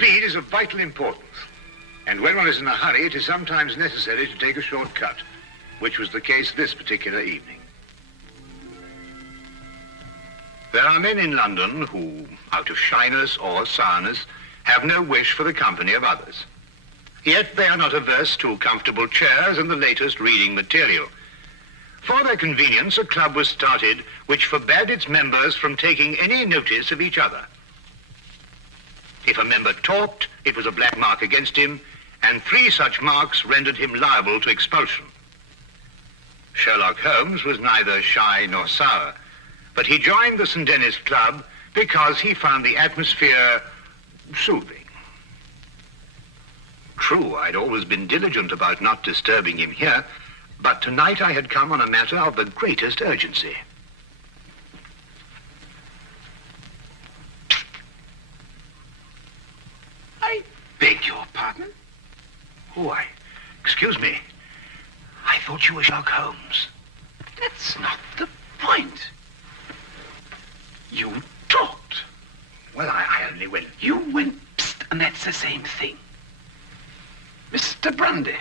Speed is of vital importance. And when one is in a hurry, it is sometimes necessary to take a shortcut, which was the case this particular evening. There are men in London who, out of shyness or sourness, have no wish for the company of others. Yet they are not averse to comfortable chairs and the latest reading material. For their convenience, a club was started which forbade its members from taking any notice of each other. If a member talked, it was a black mark against him, and 3 such marks rendered him liable to expulsion. Sherlock Holmes was neither shy nor sour, but he joined the St. Denis Club because he found the atmosphere soothing. True, I'd always been diligent about not disturbing him here, but tonight I had come on a matter of the greatest urgency. I beg your pardon? Oh, excuse me. I thought you were Sherlock Holmes. That's not the point. You talked. Well, I only went... You went psst, and that's the same thing. Mr. Grundy.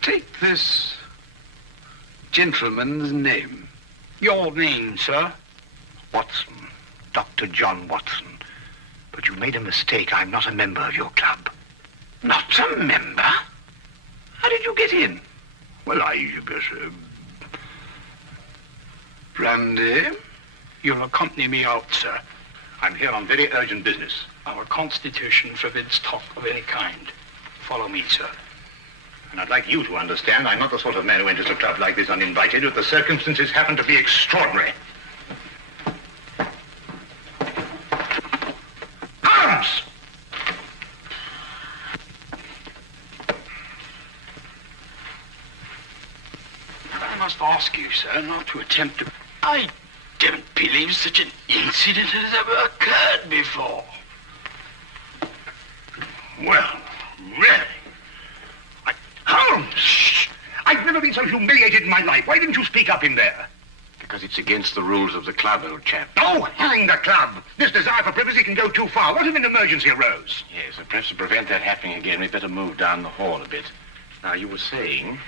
Take this gentleman's name. Your name, sir? Watson. Dr. John Watson. But you made a mistake. I'm not a member of your club. Not a member? How did you get in? Well, Brandy? You'll accompany me out, sir. I'm here on very urgent business. Our constitution forbids talk of any kind. Follow me, sir. And I'd like you to understand I'm not the sort of man who enters a club like this uninvited, but the circumstances happen to be extraordinary. Holmes! I must ask you, sir, not to attempt to... I don't believe such an incident has ever occurred before. Well, really? Holmes! Shh! I've never been so humiliated in my life. Why didn't you speak up in there? Because it's against the rules of the club, old chap. Oh, hang the club! This desire for privacy can go too far. What if an emergency arose? Yes, and perhaps to prevent that happening again, we'd better move down the hall a bit. Now, you were saying...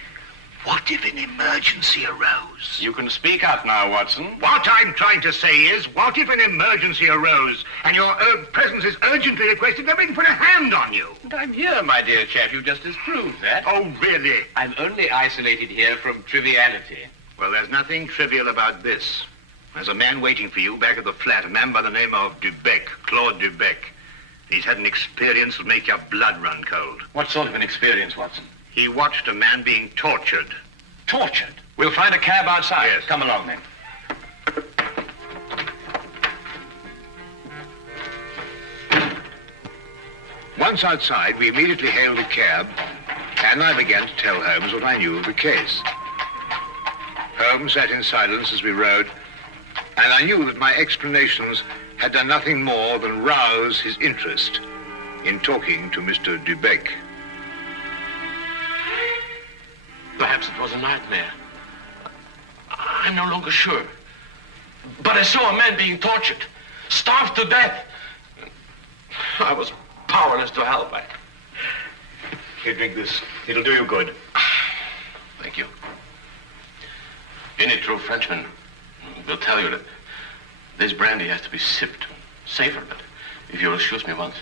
What if an emergency arose? You can speak up now, Watson. What I'm trying to say is, what if an emergency arose and your presence is urgently requested? Nobody can put a hand on you. And I'm here, my dear chap. You just disproved that. Oh, really? I'm only isolated here from triviality. Well, there's nothing trivial about this. There's a man waiting for you back at the flat, a man by the name of Dubec, Claude Dubec. He's had an experience that'll make your blood run cold. What sort of an experience, Watson? He watched a man being tortured. Tortured? We'll find a cab outside. Yes. Come along, then. Once outside, we immediately hailed a cab, and I began to tell Holmes what I knew of the case. Holmes sat in silence as we rode, and I knew that my explanations had done nothing more than rouse his interest in talking to Mr. Dubec. Perhaps it was a nightmare. I'm no longer sure. But I saw a man being tortured, starved to death. I was powerless to help. Here, drink this. It'll do you good. Thank you. Any true Frenchman will tell you that this brandy has to be sipped, savored, but if you'll excuse me once.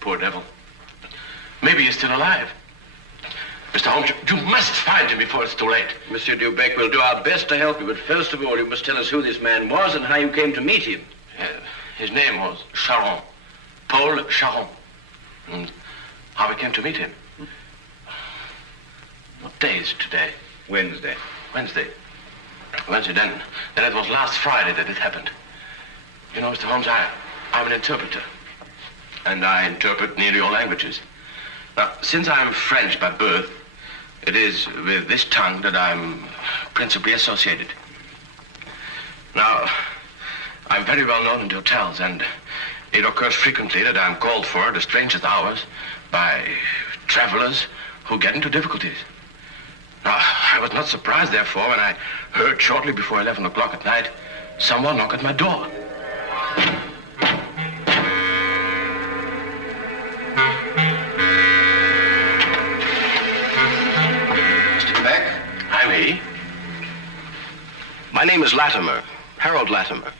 Poor devil. Maybe he's still alive. Mr. Holmes, you must find him before it's too late. Monsieur Dubec will do our best to help you, but first of all, you must tell us who this man was and how you came to meet him. His name was Charon. Paul Charon. And how we came to meet him. What day is it today? Wednesday. Wednesday. Wednesday, then it was last Friday that it happened. You know, Mr. Holmes, I'm an interpreter. And I interpret nearly all languages. Now, since I'm French by birth, it is with this tongue that I'm principally associated. Now, I'm very well known in hotels, and it occurs frequently that I'm called for at the strangest hours by travelers who get into difficulties. Now, I was not surprised, therefore, when I heard shortly before 11 o'clock at night someone knock at my door. Mr. Beck? I'm he. My name is Latimer, Harold Latimer.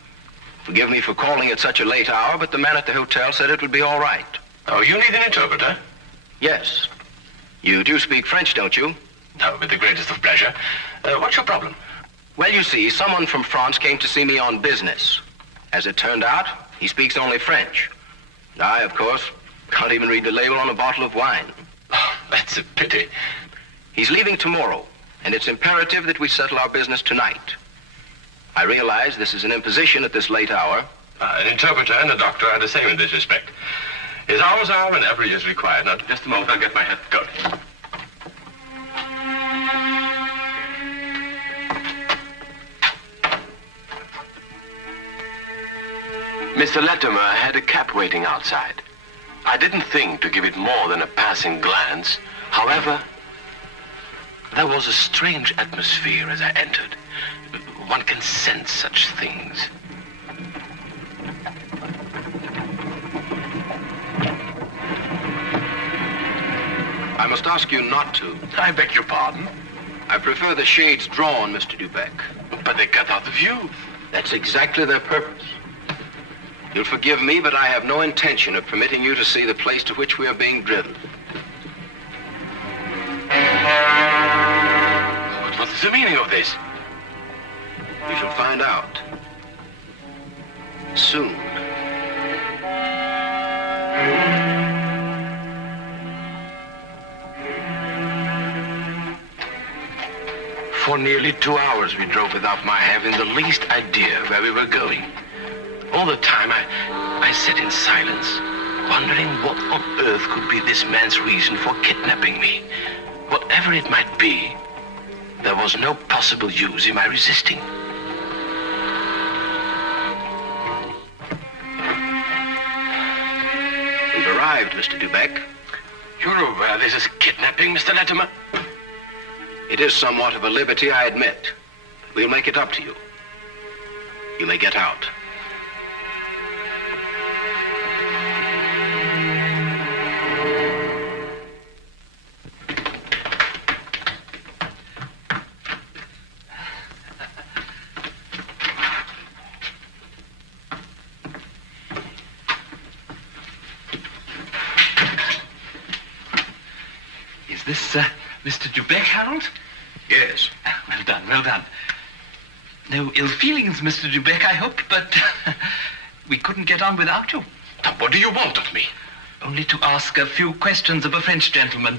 Forgive me for calling at such a late hour, but the man at the hotel said it would be all right. Oh, you need an interpreter? Yes. You do speak French, don't you? No, with the greatest of pleasure. What's your problem? Well, you see, someone from France came to see me on business. As it turned out, he speaks only French. And I, of course, can't even read the label on a bottle of wine. Oh, that's a pity. He's leaving tomorrow, and it's imperative that we settle our business tonight. I realize this is an imposition at this late hour. An interpreter and a doctor are the same in this respect. His hours are whenever he is required. Now, just a moment, I'll get my hat coat. Mr. Latimer had a cab waiting outside. I didn't think to give it more than a passing glance. However, there was a strange atmosphere as I entered. One can sense such things. I must ask you not to. I beg your pardon, I prefer the shades drawn, Mr. Dubeck. but they cut out the view. That's exactly their purpose. You'll forgive me, but I have no intention of permitting you to see the place to which we are being driven. What is the meaning of this? You shall find out. Soon. For nearly 2 hours we drove without my having the least idea where we were going. All the time I sat in silence, wondering what on earth could be this man's reason for kidnapping me. Whatever it might be, there was no possible use in my resisting. We've arrived, Mr. Dubeck. You're aware this is kidnapping, Mr. Latimer? It is somewhat of a liberty, I admit. We'll make it up to you. You may get out. Is this Mr. Dubeck, Harold? Yes. Well done, well done. No ill feelings, Mr. Dubeck, I hope, but we couldn't get on without you. Now, what do you want of me? Only to ask a few questions of a French gentleman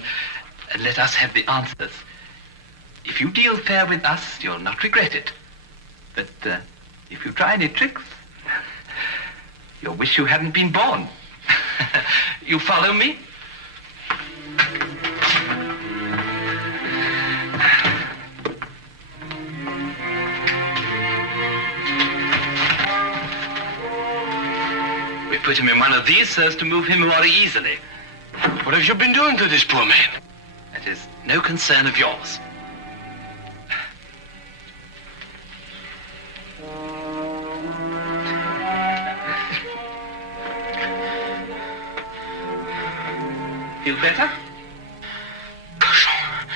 and let us have the answers. If you deal fair with us, you'll not regret it. But if you try any tricks, you'll wish you hadn't been born. You follow me? We put him in one of these so as to move him more easily. What have you been doing to this poor man? That is no concern of yours. Feel better? Cochon.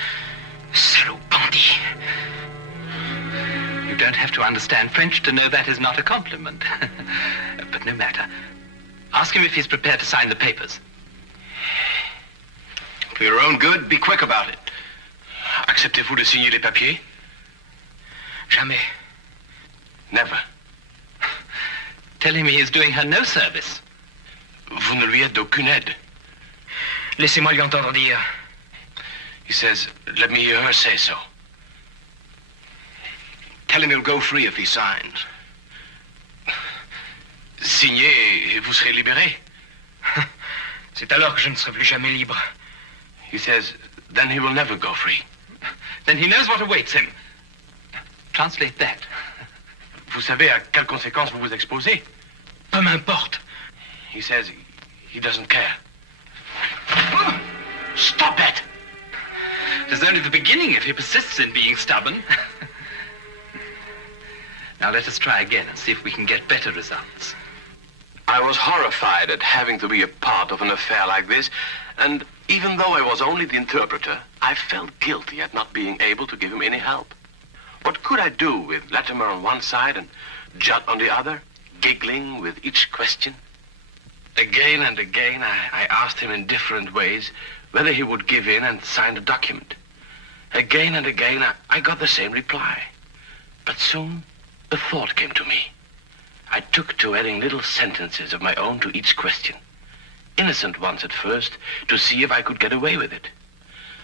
Salaud bandit. You don't have to understand French to know that is not a compliment. But no matter. Ask him if he's prepared to sign the papers. For your own good, be quick about it. Acceptez-vous de signer les papiers? Jamais. Never. Tell him he is doing her no service. Vous ne lui êtes d'aucune aide. Laissez-moi lui entendre dire. He says, let me hear her say so. Tell him he'll go free if he signs. Signez et vous serez libéré. C'est alors que je ne serai plus jamais libre. He says, then he will never go free. Then he knows what awaits him. Translate that. Vous savez à quelles conséquences vous vous exposez? Peu m'importe. He says he doesn't care. Stop it! It is only the beginning if he persists in being stubborn. Now let us try again and see if we can get better results. I was horrified at having to be a part of an affair like this, and even though I was only the interpreter, I felt guilty at not being able to give him any help. What could I do with Latimer on one side and Judd on the other, giggling with each question? Again and again, I asked him in different ways whether he would give in and sign the document. Again and again, I got the same reply. But soon, a thought came to me. I took to adding little sentences of my own to each question. Innocent ones at first, to see if I could get away with it.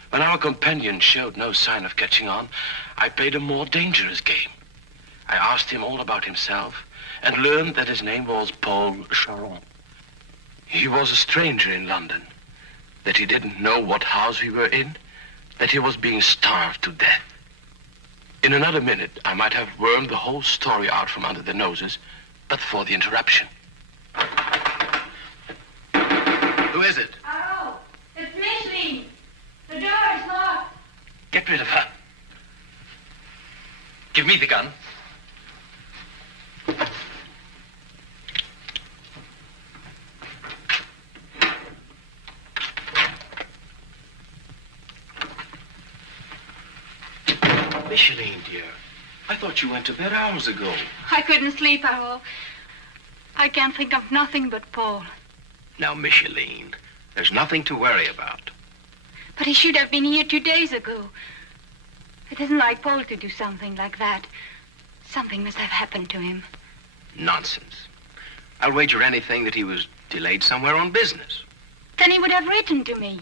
When our companion showed no sign of catching on, I played a more dangerous game. I asked him all about himself and learned that his name was Paul Charon. He was a stranger in London, that he didn't know what house we were in, that he was being starved to death. In another minute, I might have wormed the whole story out from under their noses, but for the interruption. Who is it? Oh, it's Micheline. The door is locked. Get rid of her. Give me the gun. Micheline, dear, I thought you went to bed hours ago. I couldn't sleep, Harold. I can't think of nothing but Paul. Now, Micheline, there's nothing to worry about. But he should have been here 2 days ago. It isn't like Paul to do something like that. Something must have happened to him. Nonsense. I'll wager anything that he was delayed somewhere on business. Then he would have written to me.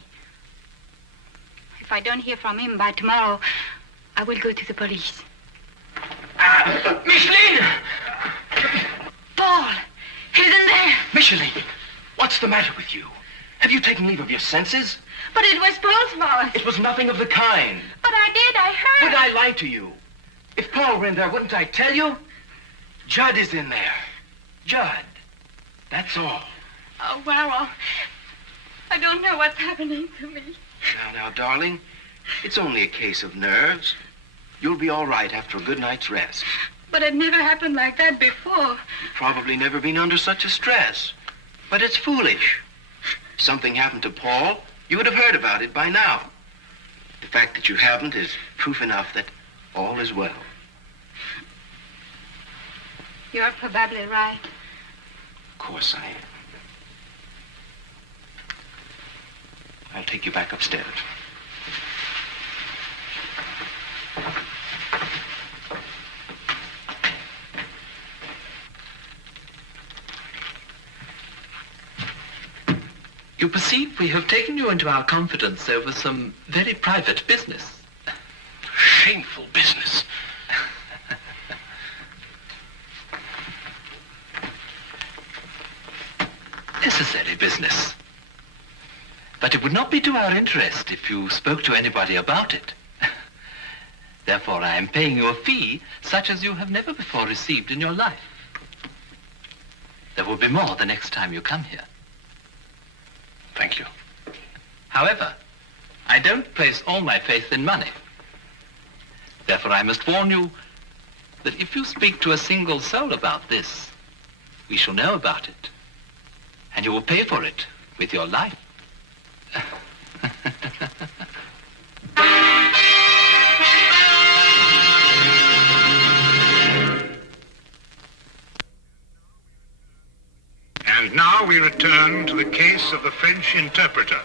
If I don't hear from him by tomorrow, I will go to the police. Micheline! Paul! He's in there! Micheline, what's the matter with you? Have you taken leave of your senses? But it was Paul's voice. It was nothing of the kind. But I did. I heard. Would I lie to you? If Paul were in there, wouldn't I tell you? Judd is in there. Judd. That's all. Oh, well, I don't know what's happening to me. Now, darling, it's only a case of nerves. You'll be all right after a good night's rest. But it never happened like that before. You've probably never been under such a stress. But it's foolish. If something happened to Paul, you would have heard about it by now. The fact that you haven't is proof enough that all is well. You're probably right. Of course I am. I'll take you back upstairs. You perceive we have taken you into our confidence over some very private business. Shameful business. Necessary business. But it would not be to our interest if you spoke to anybody about it. Therefore, I am paying you a fee such as you have never before received in your life. There will be more the next time you come here. Thank you. However, I don't place all my faith in money. Therefore, I must warn you that if you speak to a single soul about this, we shall know about it. And you will pay for it with your life. And now we return to the case of the French interpreter.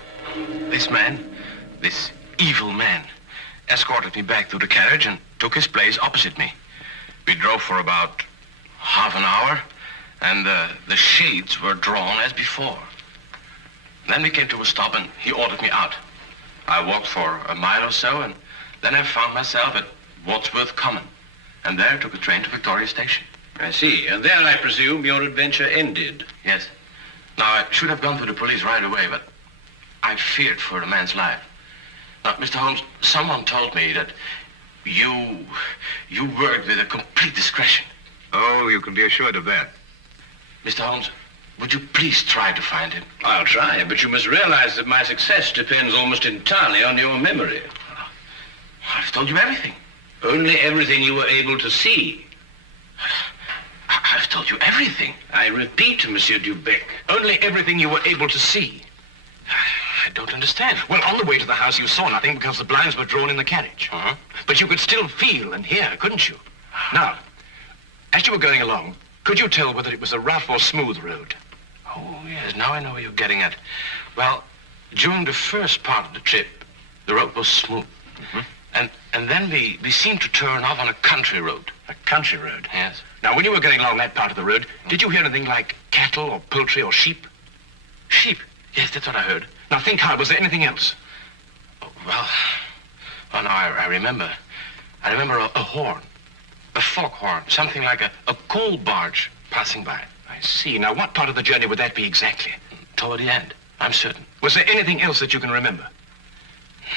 This man, this evil man, escorted me back to the carriage and took his place opposite me. We drove for about half an hour, and the shades were drawn as before. Then we came to a stop, and he ordered me out. I walked for a mile or so, and then I found myself at Wadsworth Common, and there took a train to Victoria Station. I see. And there, I presume, your adventure ended. Yes. Now, I should have gone to the police right away, but I feared for the man's life. Now, Mr. Holmes, someone told me that you worked with a complete discretion. Oh, you can be assured of that. Mr. Holmes, would you please try to find him? I'll try, but you must realize that my success depends almost entirely on your memory. I've told you everything. Only everything you were able to see. I've told you everything. I repeat, Monsieur Dubec, only everything you were able to see. I don't understand. Well, on the way to the house, you saw nothing because the blinds were drawn in the carriage. Uh-huh. But you could still feel and hear, couldn't you? Now, as you were going along, could you tell whether it was a rough or smooth road? Oh, yes, now I know where you're getting at. Well, during the first part of the trip, the road was smooth. Mm-hmm. And then we seemed to turn off on a country road. A country road? Yes. Now, when you were going along that part of the road, did you hear anything like cattle or poultry or sheep? Sheep? Yes, that's what I heard. Now, think hard. Was there anything else? Oh, well, now I remember. I remember a horn. A foghorn. Something like a coal barge passing by. I see. Now, what part of the journey would that be exactly? Toward the end, I'm certain. Was there anything else that you can remember?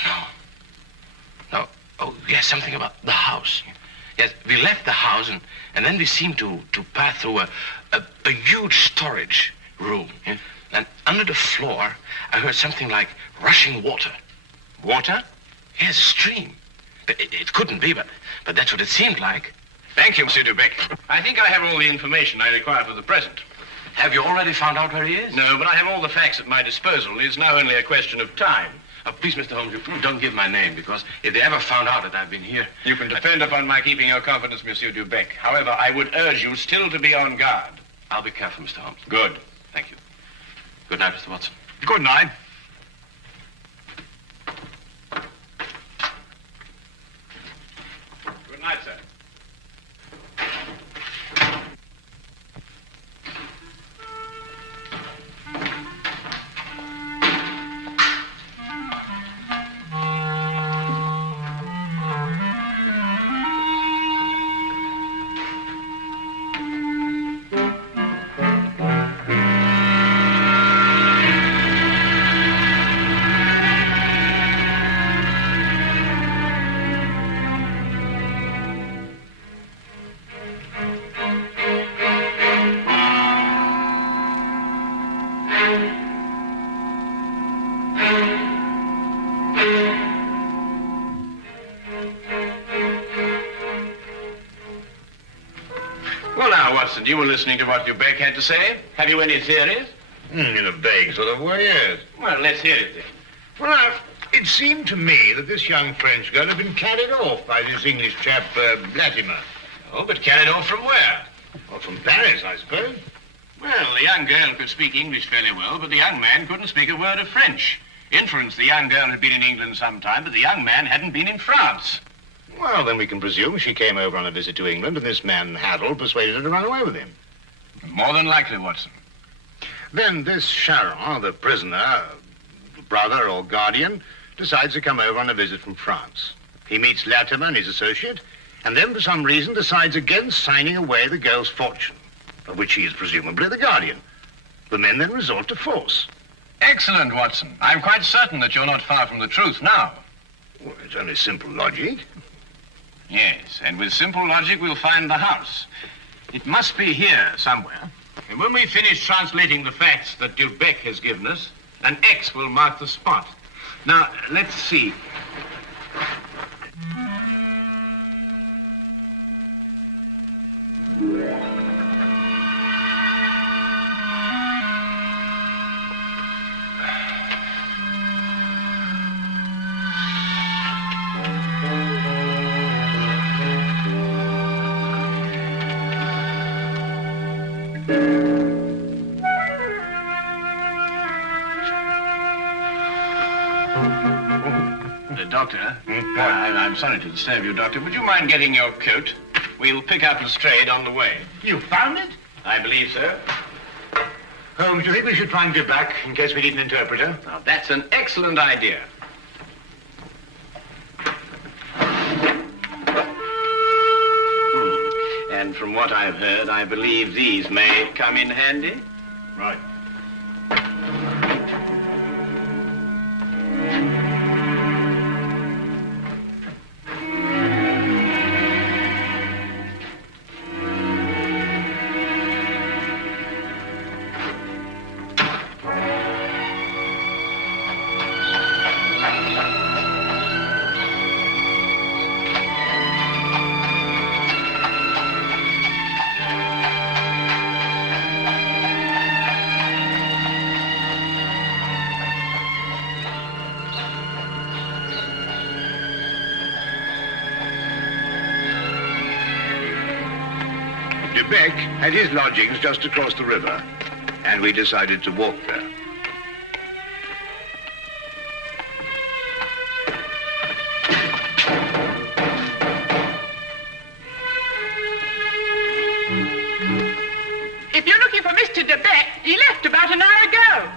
No. Oh, yes, something about the house. Yes, we left the house and then we seemed to pass through a huge storage room. Yeah? And under the floor, I heard something like rushing water. Water? Yes, a stream. It couldn't be, but that's what it seemed like. Thank you, Monsieur Dubec. I think I have all the information I require for the present. Have you already found out where he is? No, but I have all the facts at my disposal. It's now only a question of time. Please, Mr. Holmes, you don't give my name, because if they ever found out that I've been here... You can depend upon my keeping your confidence, Monsieur Dubec. However, I would urge you still to be on guard. I'll be careful, Mr. Holmes. Good. Thank you. Good night, Mr. Watson. Good night. Good night, sir. Well, now, Watson, you were listening to what Dubec had to say. Have you any theories? In a vague sort of way, yes. Well, let's hear it then. Well, now, it seemed to me that this young French girl had been carried off by this English chap, Latimer. Oh, but carried off from where? Well, from Paris, I suppose. Well, the young girl could speak English fairly well, but the young man couldn't speak a word of French. Inference, the young girl had been in England some time, but the young man hadn't been in France. Well, then we can presume she came over on a visit to England, and this man, Harold, persuaded her to run away with him. More than likely, Watson. Then this Charon, the prisoner, brother or guardian, decides to come over on a visit from France. He meets Latimer and his associate, and then for some reason decides against signing away the girl's fortune, of which he is presumably the guardian. The men then resort to force. Excellent, Watson. I'm quite certain that you're not far from the truth now. Well, it's only simple logic. Yes, and with simple logic, we'll find the house. It must be here somewhere. And when we finish translating the facts that Dubec has given us, an X will mark the spot. Now, let's see. Doctor, I'm sorry to disturb you, Doctor. Would you mind getting your coat? We'll pick up Lestrade on the way. You found it? I believe so. Holmes, do you think we should try and get back in case we need an interpreter? Now, that's an excellent idea. And from what I've heard, I believe these may come in handy. Right. Beck had his lodgings just across the river, and we decided to walk there. If you're looking for Mr. de Beck, he left about an hour ago.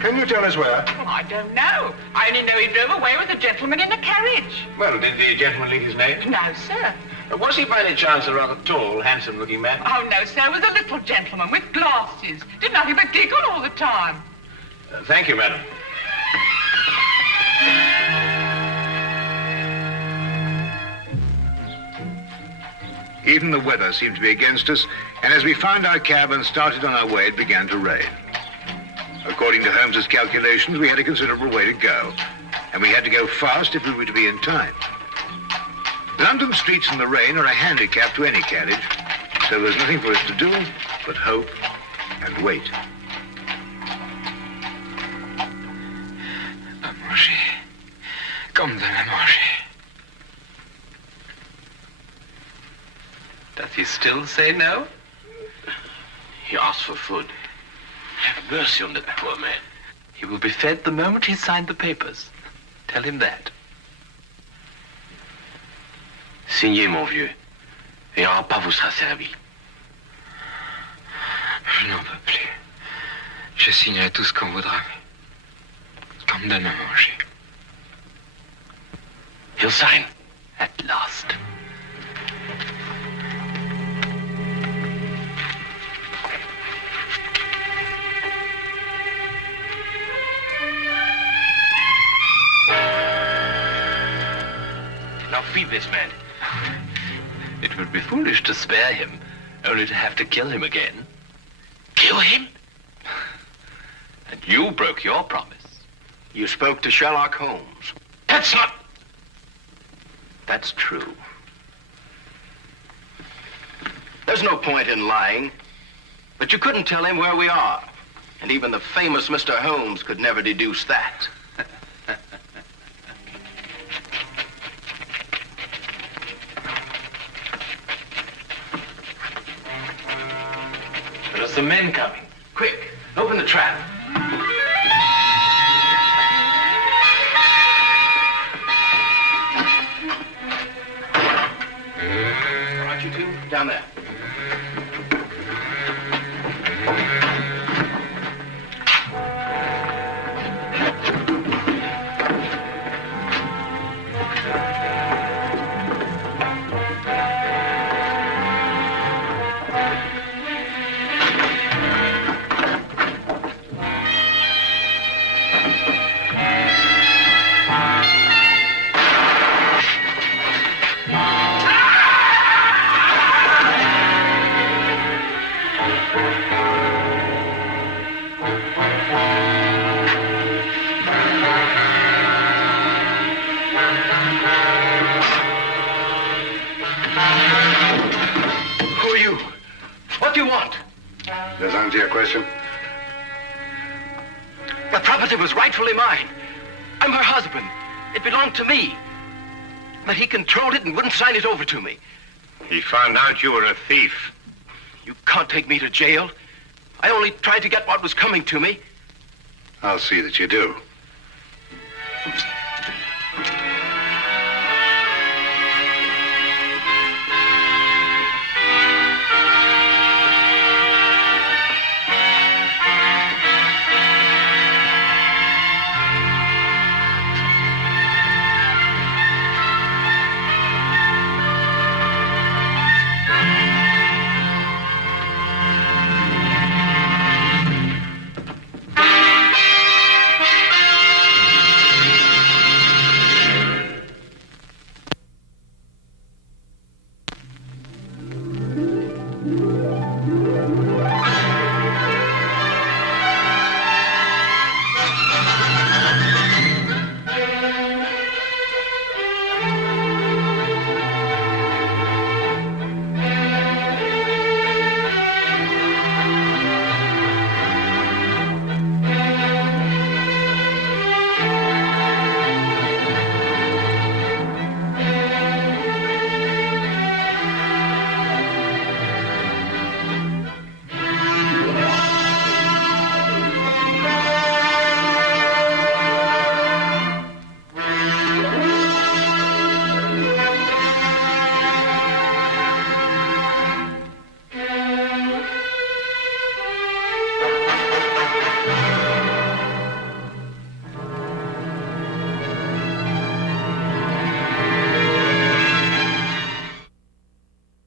Can you tell us where? Well, I don't know. I only know he drove away with a gentleman in a carriage. Well, did the gentleman leave his name? No, sir. Was he by any chance a rather tall, handsome-looking man? Oh, no, sir. It was a little gentleman with glasses. Did nothing but giggle all the time. Thank you, madam. Even the weather seemed to be against us, and as we found our cab and started on our way, it began to rain. According to Holmes's calculations, we had a considerable way to go, and we had to go fast if we were to be in time. London streets in the rain are a handicap to any carriage, so there's nothing for us to do but hope and wait. À manger, comme de la manger. Does he still say no? He asked for food. Have mercy on that poor man. He will be fed the moment he's signed the papers. Tell him that. Signez, mon vieux, et un repas vous sera servi. Je n'en peux plus. Je signerai tout ce qu'on voudra. Qu'on me donne à manger. He'll sign. At last. Now feed this man. It would be foolish to spare him, only to have to kill him again. Kill him? And you broke your promise. You spoke to Sherlock Holmes. That's not... That's true. There's no point in lying. But you couldn't tell him where we are. And even the famous Mr. Holmes could never deduce that. There's the men coming. Quick, open the trap. All right, you two, down there. Does that answer your question? The property was rightfully mine. I'm her husband. It belonged to me. But he controlled it and wouldn't sign it over to me. He found out you were a thief. You can't take me to jail. I only tried to get what was coming to me. I'll see that you do.